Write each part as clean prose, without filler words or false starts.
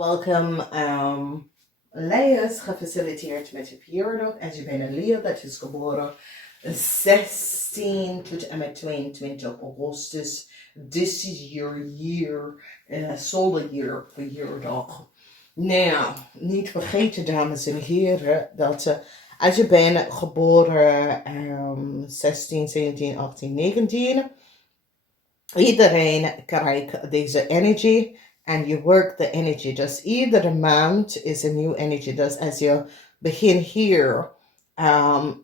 Welkom. Leeuw is gefaciliteerd met je verjaardag. En je bent een leeuw, dat is geboren 16 tot en met 22 Augustus. This is your year, solar year verjaardag. Nou, niet vergeten dames en heren, dat als je bent geboren 16, 17, 18, 19... Iedereen krijgt deze energy en je workt de energy. Dus iedere maand is een nieuwe energy. Dus als je begint hier,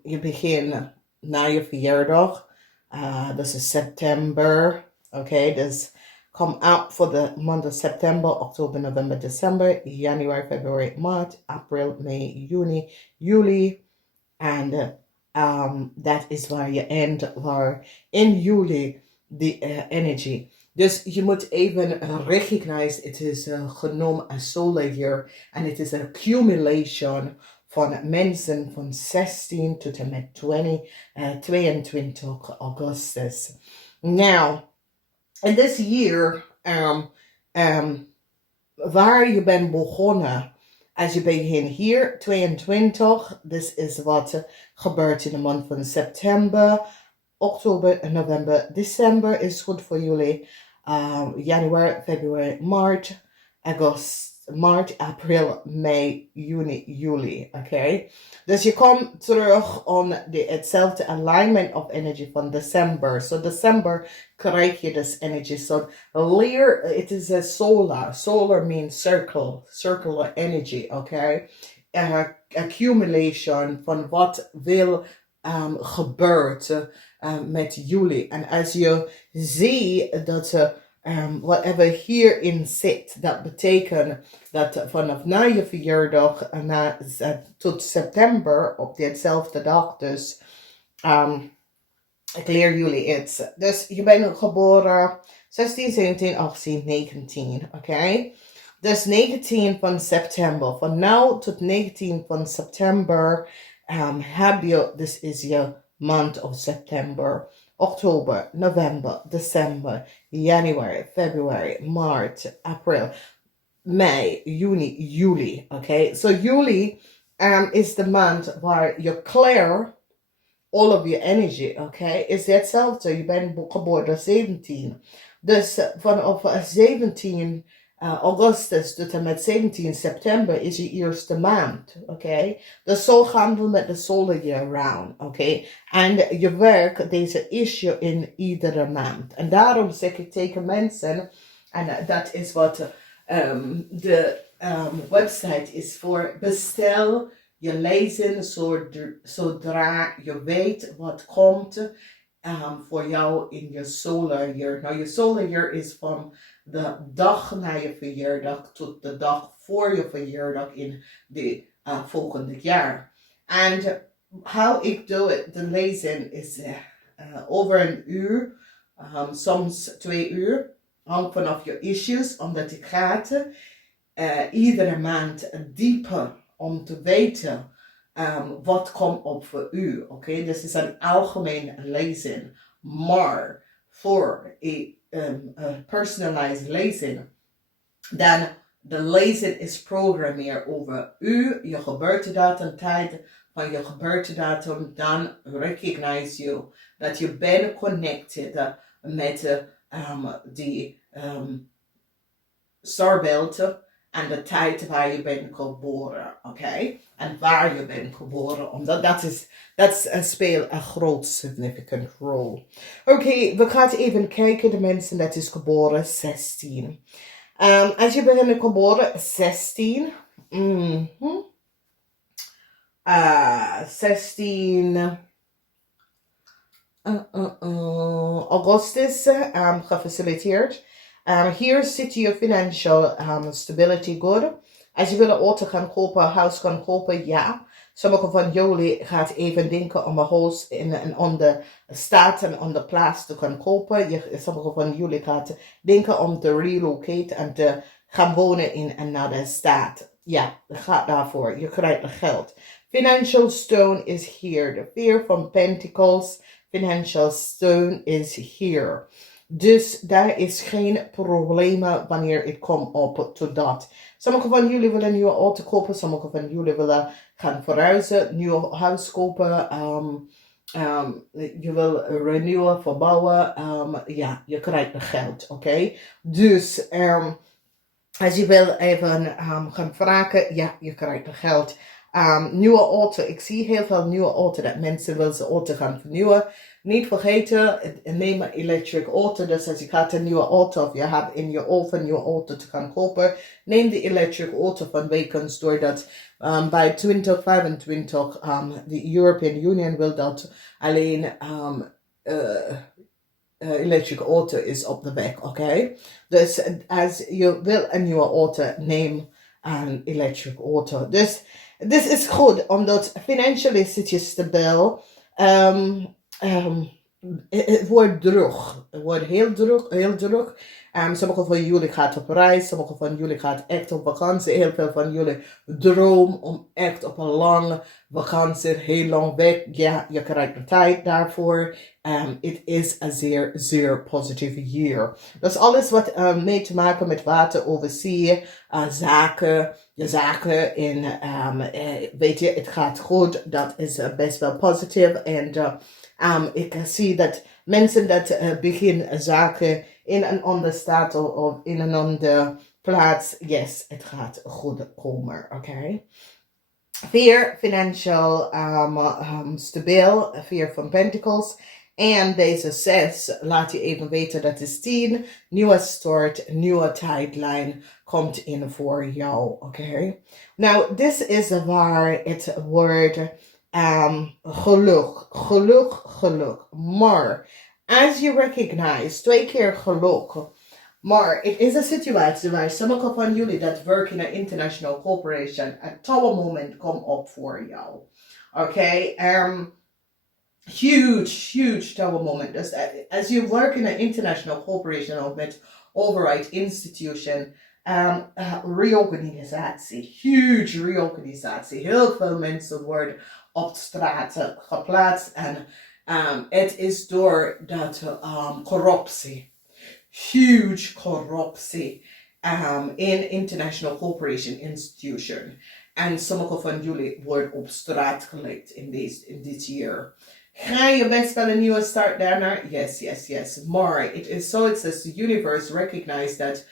je begint na je verjaardag. Dat is september. Oké, dus kom op voor de maanden september, oktober, november, december, januari, februari, maart, april, mei, juni, juli. En dat is waar je eindigt, waar in juli die energy. Dus je moet even recognize, het is genoemd als solar year. En het is een accumulation van mensen van 16 tot en met 22 Augustus. Now, in this year, waar je bent begonnen, als je begint hier, 22, this is wat gebeurt in de maand van september. Oktober, november, december is goed voor jullie. Januari, februari, maart, maart, april, mei, juni, juli. Oké. Dus je komt terug op hetzelfde alignment of energy van december. So december krijg je dus energy. So leer, it is a solar. Solar means circle. Circular energy. Oké. Accumulation van wat wil gebeurt met jullie. En als je ziet dat whatever hierin zit, dat betekent dat vanaf na je verjaardag tot september op dezelfde dag, dus ik leer jullie iets. Dus je bent geboren 16, 17, 18, 19, oké? Dus 19 van september, van nu tot 19 van september heb je, this is je month of September, October, November, December, January, February, March, April, May, Juni, Juli. Okay, so Juli is the month where you clear all of your energy. Okay, is hetzelfde. Je bent geboren 17. Dus vanaf 17 Augustus tot en met 17 september is je eerste maand, oké? Dus zo gaan we met de solar year round, oké? En je werkt deze issue in iedere maand. En daarom zeg ik tegen mensen, en dat is wat de website is voor, bestel je lezen zodra je weet wat komt voor jou in je solar year. Nou, je solar year is van de dag na je verjaardag tot de dag voor je verjaardag in de volgende jaar. En how ik doe het, de lezing is over een uur, soms 2 uur, hangt vanaf je issues, omdat ik ga iedere maand dieper om te weten wat komt op voor u. Oké, dus het is een algemene lezing, maar voor een personalized lezing, dan de lezing is programmeerd over u, je geboortedatum, tijd van je geboortedatum, dan recognize je dat je bent connected met die starbeelden en de tijd waar je bent geboren, oké? En waar je bent geboren, omdat dat speelt een groot significant rol. Oké, we gaan even kijken, de mensen dat is geboren 16. Als je bent geboren 16, 16 Augustus, gefaciliteerd. Hier zit je financial stability good. Als je wil een auto gaan kopen, een huis gaan kopen, ja. Sommigen van jullie gaat even denken om een huis in een andere staat en andere plaats te gaan kopen. Sommigen van jullie gaat denken om te relocate en te gaan wonen in een andere staat. Ja, dat gaat daarvoor. Je krijgt het geld. Financial stone is here. The fear from Pentacles. Financial stone is here. Dus daar is geen probleem wanneer het komt op tot dat. Sommigen van jullie willen een nieuwe auto kopen. Sommigen van jullie willen gaan verhuizen, een nieuw huis kopen. Je wil renewen, verbouwen. Ja, je krijgt nog geld, oké? Dus als je wil even gaan vragen, ja, je krijgt nog geld. Nieuwe auto. Ik zie heel veel nieuwe auto dat mensen willen zijn auto gaan vernieuwen. Niet vergeten, neem een elektrische auto. Dus als je gaat een nieuwe auto of je hebt in je oven een nieuwe auto te gaan kopen, neem de elektrische auto van Wekens doordat bij 2025 de European Union wil dat alleen elektrische auto is op de weg, oké? Dus als je wil een nieuwe auto, neem een elektrische auto. Dus dit is goed, omdat financieel zit je stabiel. Het wordt druk. Het wordt heel druk, heel druk. Sommigen van jullie gaat op reis, sommigen van jullie gaat echt op vakantie. Heel veel van jullie droom om echt op een lange vakantie, heel lang weg. Ja, je krijgt de tijd daarvoor. Het is een zeer, zeer positieve year. Dus alles wat mee te maken met water, overzee, zaken, je zaken en weet je, het gaat goed. Dat is best wel positief. En ik zie dat mensen dat beginnen zaken in een andere staat of in een andere plaats. Yes, het gaat goed komen, oké? 4, financieel stabiel, 4 van Pentacles. En deze 6, laat je even weten dat is 10. Nieuwe start, nieuwe tijdlijn komt in voor jou, oké? Nou, dit is waar het woord geluk. Maar als je recognize 2 keer geluk, maar het is een situatie waar sommige van jullie dat werken in een international corporation, een tower moment komt op voor jou. Oké? Huge tower moment. Dus als je werkt in een international corporation of met overheid institution, reorganisatie, huge reorganisatie. Heel veel mensen worden op straat geplaatst en het is door dat corruptie, huge corruptie in international corporation institution. En sommige van jullie worden op straat gelegd in dit jaar. Ga je best wel een nieuwe start daarna? Yes. Maar it is so it says the universe recognize that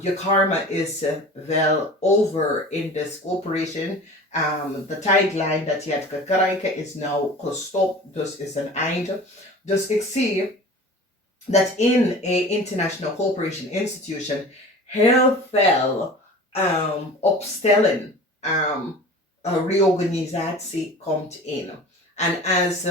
your karma is wel over in this corporation. De tijdlijn dat je hebt gekregen is nou gestopt, dus is een einde. Dus ik zie dat in een international corporation institution heel veel opstellen, reorganisatie komt in. En als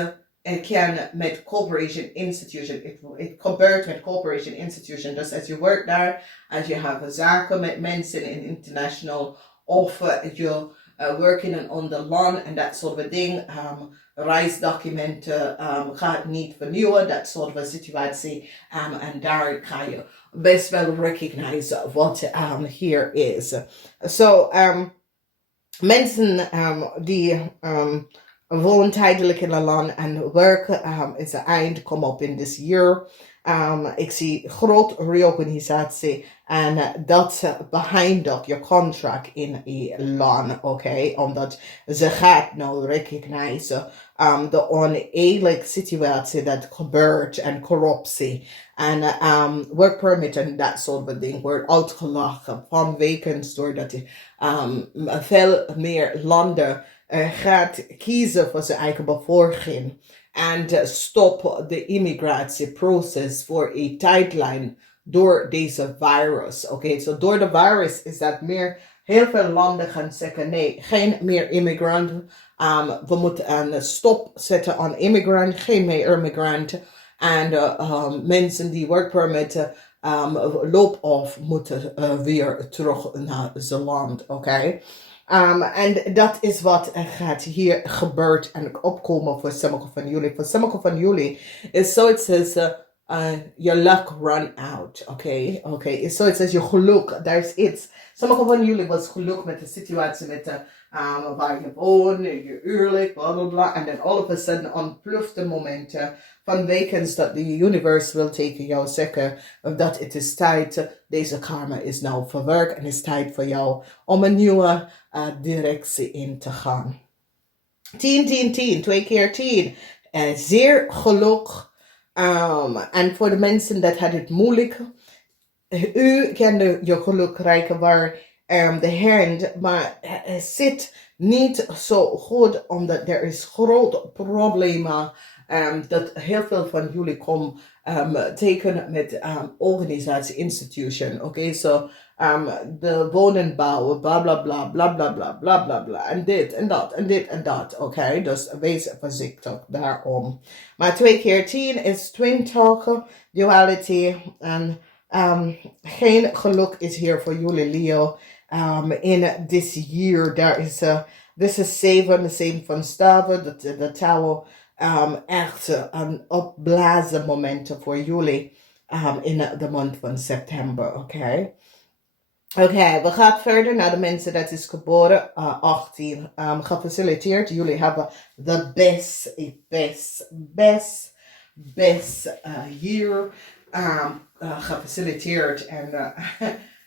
het kan met corporation institution, het gebeurt met corporation institution. Dus als je werkt daar, als je hebt zaken met mensen in international, of je werkt in een ander land en dat soort van ding, reisdocumenten gaat niet vernieuwen, dat soort van situatie. En daar ga je best wel recognize wat hier is. So, mensen die wonen tijdelijk in een land en werken is het eind, kom op in this year. Ik zie grote reorganisatie en dat behind je contract in een land, oké? Omdat ze gaat nou recognize de oneerlijke situatie dat gebeurt en corruptie. En work permit en dat soort van dingen wordt uitgelachen vanwege doordat veel meer landen gaat kiezen voor zijn eigen bevolking. En stop de immigratieproces voor een tijdlijn door deze virus. Oké, so door de virus is dat heel veel landen gaan zeggen nee, geen meer immigranten. We moeten een stop zetten aan immigranten, geen meer immigranten. En mensen die workpermitten loop af moeten weer terug naar zijn land. Oké. En dat is wat gaat hier gebeurt en opkomen voor sommige van jullie. Voor sommige van jullie is zoiets als your luck run out. Oké. Is zoiets als je geluk. Daar is iets. Sommige van jullie was geluk met de situatie met waar je woont, je huwelijk, bla bla bla. En dan all of a sudden ontploft de momenten van wekens dat de universe wil tegen jou zeggen dat het is tijd, deze karma is nou verwerkt en het is tijd voor jou om een nieuwe directie in te gaan. 10, 10, 10, 2 keer 10. Zeer geluk. En voor de mensen dat had het moeilijk, u kende je geluk rijken waar de hand, maar het zit niet zo goed, omdat er is groot problemen dat heel veel van jullie komen tekenen met organisatie, institution. Oké, zo de wonen bouwen, bla bla bla bla bla bla bla bla bla. En dit en dat en dit en dat. Oké, dus wees voorzichtig daarom. Maar 2 keer 10 is 20, duality. En geen geluk is hier voor jullie, Leo. In this year, there is this is 7, de 7 van staven, de touw. Echt een opblazen momenten voor jullie in de maand van september, oké? Oké, we gaan verder naar de mensen dat is geboren 18. Gefaciliteerd, jullie hebben the best year gefaciliteerd. En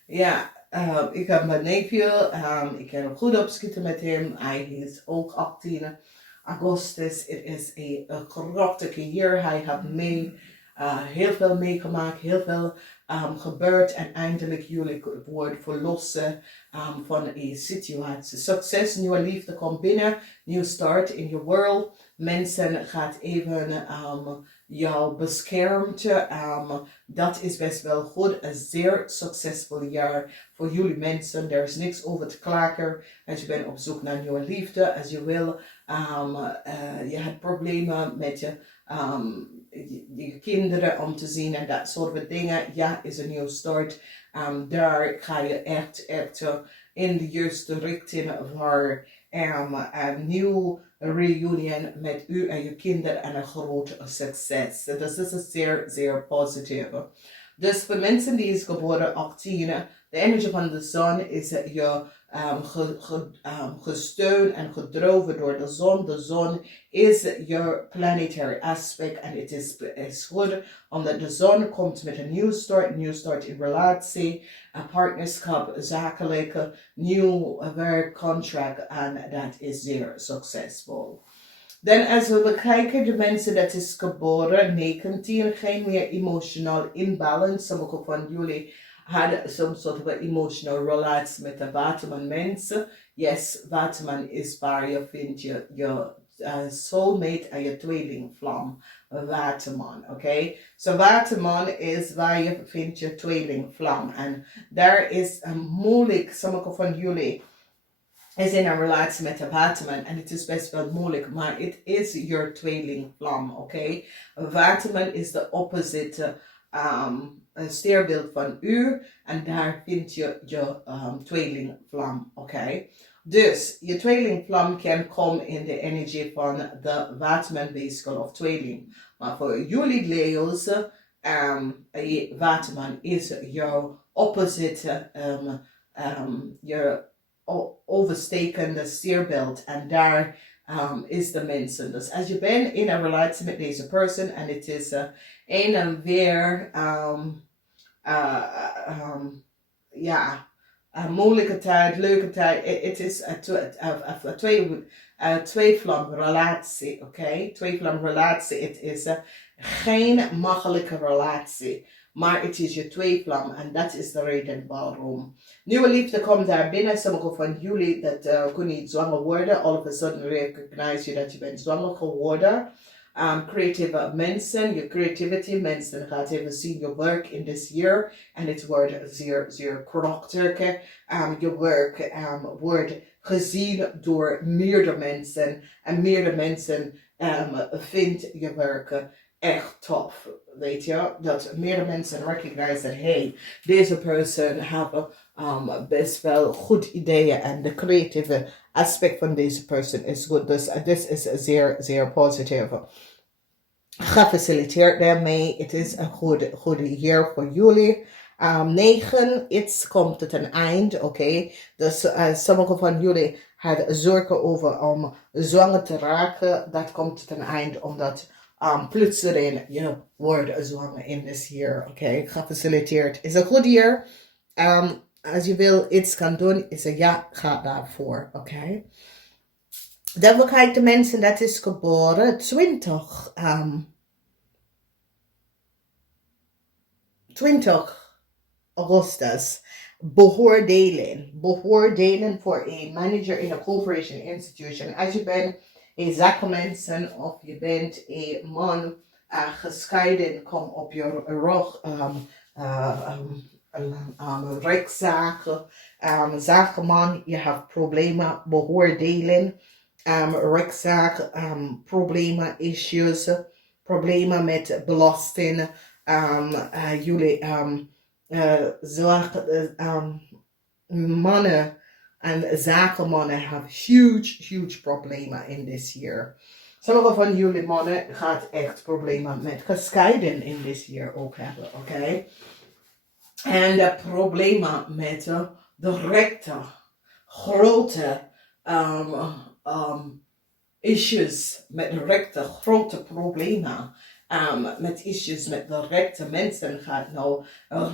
ja, ik heb mijn neefje, ik kan hem goed opschieten met hem. Hij is ook 18. Augustus, het is een krachtige jaar. Hij heeft heel veel meegemaakt, heel veel gebeurd en eindelijk jullie worden verlossen van een situatie. Succes, nieuwe liefde komt binnen, new start in your world. Mensen gaat even jou beschermt. Dat is best wel goed. Een zeer succesvol jaar voor jullie mensen. Er is niks over te klagen. Als je bent op zoek naar nieuwe liefde, als je wil, je hebt problemen met je kinderen om te zien en dat soort dingen. Ja, is een nieuwe start. Daar ga je echt in de juiste richting voor een nieuw reunion met u en je kinderen en een groot succes. Dus dat is zeer, zeer positief. Dus voor mensen die is geboren 18, de energie van de zon is je gesteund en gedroven door de zon. De zon is je planetary aspect en het is goed omdat de zon komt met een nieuw start in relatie, een partnerschap, zakelijke, nieuw werk, contract en dat is zeer succesvol. Dan als we bekijken de mensen dat is geboren 19, geen meer emotional imbalance. Sommige van jullie hadden some sort of an emotional relatie met de waterman mensen. Yes, waterman is waar je vindt je soulmate en je tweelingvlam. Waterman, oké? So waterman is waar je vindt je tweelingvlam. En daar is moeilijk, sommige van jullie is in een relatie met de waterman en het is best wel moeilijk, maar het is je tweelingvlam, oké? Waterman is de opposite sterbeeld van u en daar vind je je tweelingvlam, oké? Dus je tweelingvlam kan komen in de energie van de waterman-weeskal of tweeling. Maar voor jullie Leo's, je waterman is jouw opposite, je overstekende sterbeeld en daar is de mensen. Dus als je bent in een relatie met deze persoon en het is een en weer een moeilijke tijd, leuke tijd. Het is een twee-vlam relatie, oké? Twee-vlam relatie, het is geen makkelijke relatie. Maar het is je tweevlam en dat is de reden waarom. Nieuwe liefde komt daar binnen. Sommige van jullie dat kunnen niet zwanger worden. All of a sudden recognize je dat je bent zwanger geworden. Creatieve mensen, je creativity, mensen gaat even zien je werk in this year. En het wordt zeer, zeer krachtig. Je werk wordt gezien door meerdere mensen. En meerdere mensen vindt je werk echt tof. Weet je, dat meerdere mensen recognize dat hey, deze persoon hebben best wel goed ideeën en de creatieve aspect van deze persoon is goed. Dus dit is zeer, zeer positief. Gefaciliteerd daarmee. Het is een goede jaar voor jullie. 9, het komt tot een eind, oké? Dus sommige van jullie gaat zorgen over om zwanger te raken. Dat komt ten einde omdat plotseling je wordt zwanger in this year. Oké, gefaciliteerd. Is een goed year. Als je wil iets kan doen, is een ja, ga daarvoor. Oké. Dan bekijkt de mensen dat is geboren 20 Augustus. Beoordelen voor een manager in een corporation institution. Als je bent een zakenmensen of je bent een man gescheiden, kom op je rug rechtszaken. Zakenman, je hebt problemen, beoordelen. Rechtszaken, problemen, issues, problemen met belasting. Jullie mannen en zakenmannen have huge problemen in this year. Sommige van jullie mannen gaat echt problemen met gescheiden in this year ook hebben, oké? En problemen met de rechte, grote issues met de rechte, grote problemen. Met issues met de rechte mensen gaat nou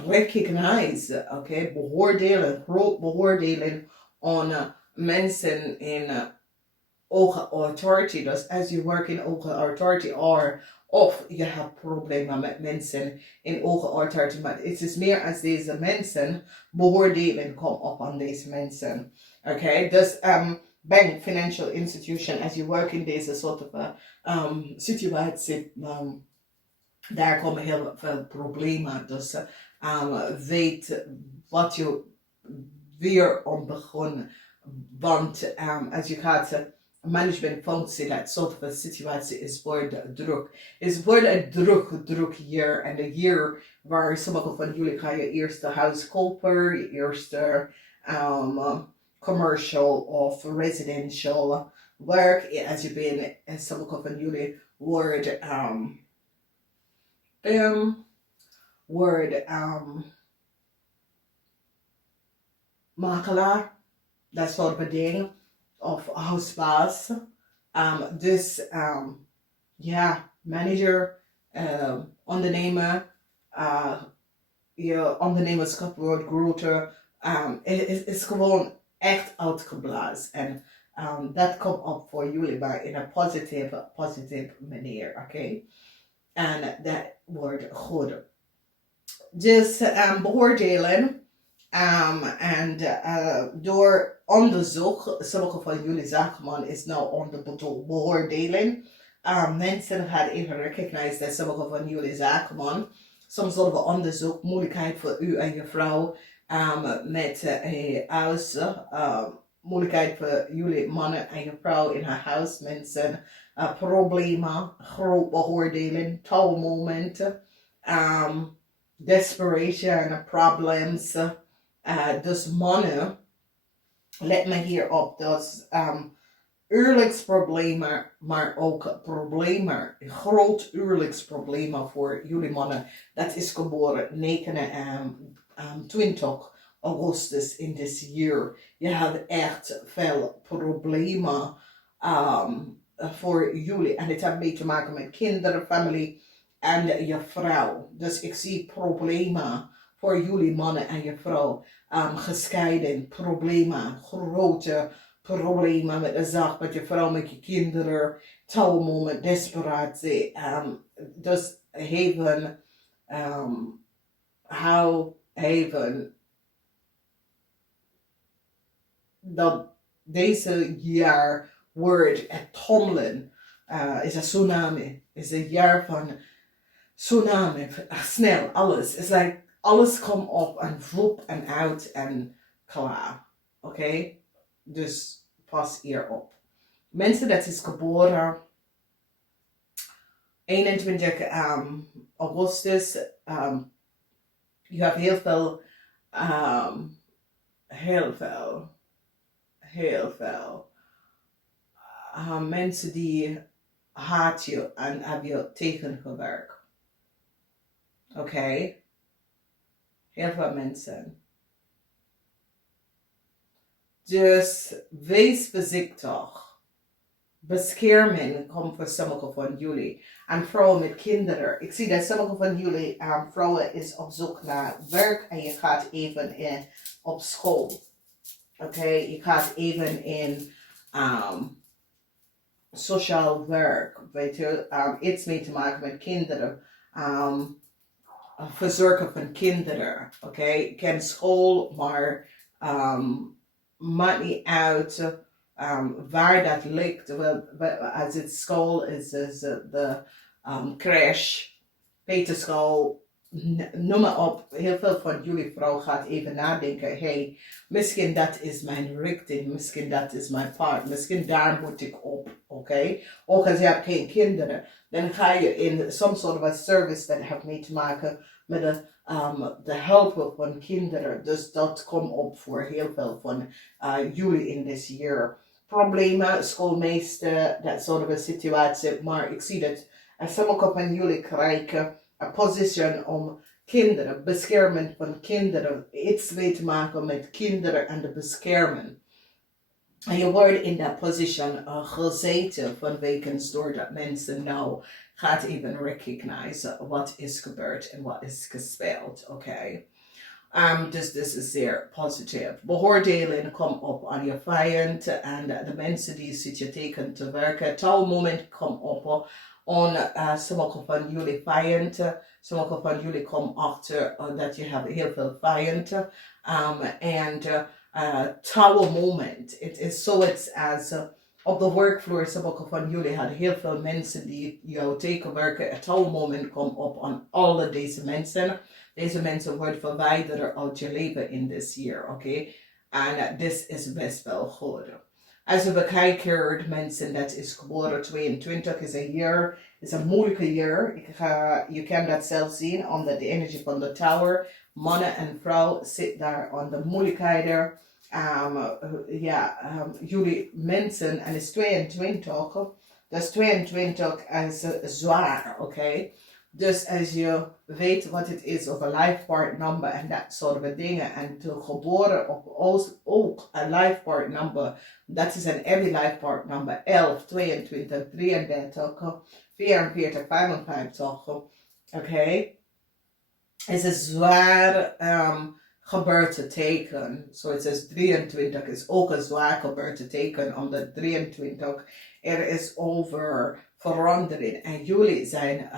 recognize, oké, beoordelen, groot beoordelen aan mensen in hoge authority. Dus als je werkt in hoge authority of je hebt problemen met mensen in hoge authority, maar het is meer als deze mensen beoordelen komt op aan deze mensen. Oké, dus bank, financial institution, als je werkt in deze soort van situatie, daar komen heel veel problemen. Dus weet wat je weer om begon. Want als je gaat managementfunctie, dat soort van situatie is voor de druk. Is voor de druk jaar. En de jaar waar sommige van jullie gaan je eerste huis kopen, je eerste commercial of residential werk. Als je bent, en sommige van jullie worden makelaar, dat soort van dingen, of huisbaas. Dus manager, ondernemer, je ondernemerschap wordt groter. Is gewoon echt uitgeblazen. En dat komt op voor jullie, maar in een positieve manier, oké? En dat wordt goed. Dus beoordelen. En door onderzoek, sommige van jullie zakenman is nou onder beoordeling. Mensen gaan even recognize dat sommige van jullie zakenman, soms zullen we onderzoek, moeilijkheid voor u en je vrouw met huis, moeilijkheid voor jullie mannen en je vrouw in haar huis, mensen, problemen, groot beoordeling, touwmomenten, desperation, problems. Dus mannen, let me hier op, dus huwelijksproblemen, maar ook problemen, groot huwelijksproblemen voor jullie mannen. Dat is geboren 29 Augustus in this year. Je hebt echt veel problemen voor jullie. En het heeft mee te maken met kinderen, familie en je vrouw. Dus ik zie problemen voor jullie mannen en je vrouw. Gescheiden, problemen, grote problemen met de zaak, met je vrouw, met je kinderen, touwmoment, desperatie. Dus even, dat deze jaar wordt het tommelen, is een tsunami, is een jaar van tsunami, snel, alles. It's like, alles komt op en vloep en uit en klaar. Oké? Dus pas hierop. Mensen dat is geboren 21 Augustus. Je hebt heel veel mensen die haat je en hebben je tegengewerkt. Oké? Heel veel mensen. Dus wees voorzichtig. Bescherming komt voor sommigen van jullie. En vrouwen met kinderen. Ik zie dat sommige van jullie vrouwen is op zoek naar werk. En je gaat even op school. Oké, je gaat even in sociaal werk. Weet je, iets mee te maken met kinderen. Verzorgen van kinderen. Oké, ik ken school, maar maakt niet uit waar dat ligt. Als het school is de crash, peterschool, noem maar op. Heel veel van jullie vrouwen gaat even nadenken. Hey, misschien dat is mijn richting. Misschien dat is mijn pad. Misschien daar moet ik op. Oké? Ook als je hebt geen kinderen. Dan ga je in some sort of service dat heeft mee te maken met de helpen van kinderen. Dus dat komt op voor heel veel van jullie in this year. Problemen, schoolmeester, dat soort of situatie. Maar ik zie dat sommige van jullie krijgen een position om kinderen, beschermen van kinderen, iets mee te maken met kinderen en de beschermen. En je wordt in dat position gezeten vanwege doordat mensen nou gaat even recognizen wat is gebeurd en wat is gespeeld. Oké. Dus dit is zeer positief. Beoordeling komt op aan je vijand en de mensen die zit je tegen te werken. Het moment komt op aan sommige van jullie vijanden. Sommige van jullie komen achter dat je hebt heel veel vijanden. En moment. Het is zoiets als op de werkvloer. Sommige van jullie hadden heel veel mensen die jou tegenwerken. Het moment komt op aan alle deze mensen. Deze mensen worden verwijderd uit je leven in dit jaar, oké? En dit is best wel goed. Als we bekijken mensen dat is geboren 22 is een jaar, is een moeilijke jaar. Je kan dat zelf zien onder de energie van de tower. Mannen en vrouw zitten daar aan de moeilijkheden. Jullie mensen, en is 22, dus 22 is zwaar, oké? Dus als je weet wat het is of een life part number en dat soort dingen. En te geboren op ook een life part number. Dat is een every life part number 11, 22, 33, 44, 55. Oké. Het is zwaar geboorteteken. So het is 23 is ook een zwaar geboorteteken. Omdat 23 er is over verandering. En jullie zijn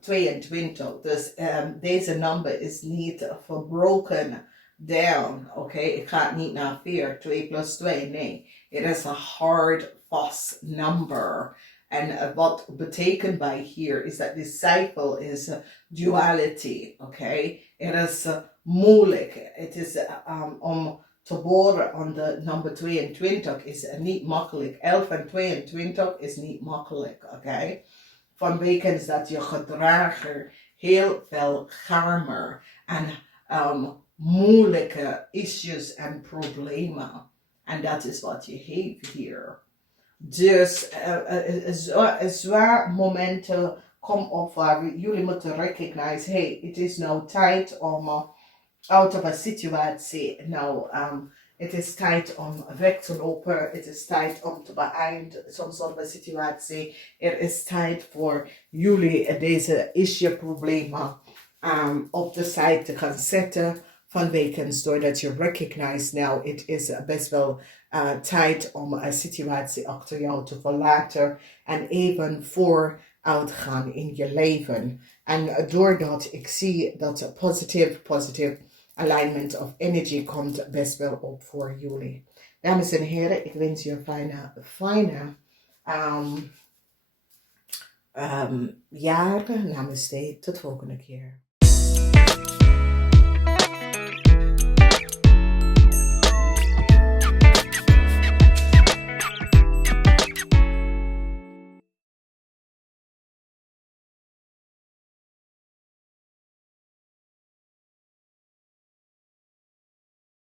22. Dus deze number is niet verbroken down. Oké, ik ga niet naar 4, 2 plus 2. Nee, het is een hard, vast number. En wat betekent bij hier is dat de cycle is duality. Oké, het is moeilijk. Het is om te boren aan de nummer 22 is niet makkelijk. 11 en 22 is niet makkelijk. Oké. Vanwege dat je gedragen heel veel garmer en moeilijke issues en problemen. En dat is wat je heeft hier. Dus zwaar momenten komen op waar jullie moeten recognize, hey, het is nou tijd om out of a situatie, nou, het is tijd om weg te lopen. Het is tijd om te beëindigen zo'n soort situatie. Er is tijd voor jullie deze issue-problemen op de site te gaan zetten. Vanwege doordat je recognize, nou, het is best wel tijd om een situatie achter jou te verlaten. En even vooruit gaan in je leven. En doordat ik zie dat positief alignment of energy komt best wel op voor jullie. Dames en heren, ik wens je een fijne jaar. Namaste, tot volgende keer.